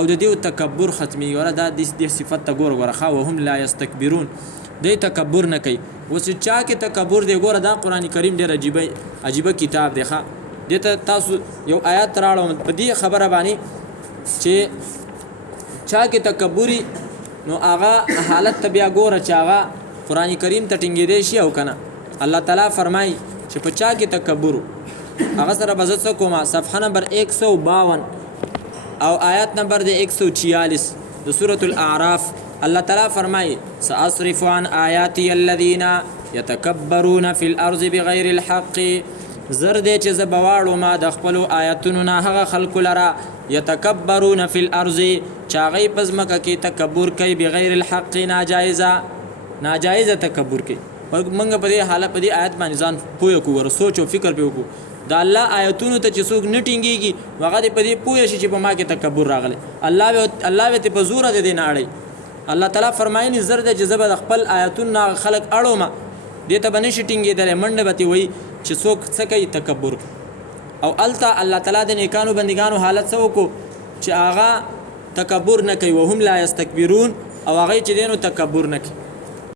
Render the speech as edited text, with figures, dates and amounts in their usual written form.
او د دې تکبر ختمي ولا دا د صفت ته ګور خا وهم لا یستكبرون د تکبر نه کوي وس چا کې تکبر دی ګور دا قران کریم ډیر عجیب کتاب دی ښا دته تاسو یو آیات راړو په دې خبره باندې چې چا کې تکبوري نو هغه حالت ته بیا ګور چې هغه قران کریم ته ټینګې دی شي او کنه الله تعالی فرمای چې په چا کې تکبر هغه سره بزت کومه صفحه نمبر 152 او آیات نمبر 146 د سورة الاعراف الله تعالی فرمای سأصرف عن آیاتی الذین یتکبرون فی الارض بغیر الحق زرد چې زبواړو ما د خپل آیاتونو نه هغه خلق لرا یتکبرون فی الارض چاغي پزمکه کې تکبر کوي بغیر الحق ناجایز تکبر کوي منګه په دې حالت په دې آیت باندې ځان پوهه کو ور سوچ او فکر به وکړو دا الله آیتونو ته چې څوک نټینګيږي هغه دې په دې پوهه شي چې په ما کې تکبر راغلی الله ته په زور دې نه اړي الله تعالی فرمایي زرد جذب د خپل آیتونو خلق اړو ما دې ته بنشي ټینګېدل منډه به وي چې څوک څه کوي تکبر او التا الله تعالی د نیکانو بندګانو حالت سو کو چې هغه تکبر نه کوي وهم لا یستكبرون او هغه چې دینو تکبر نه کوي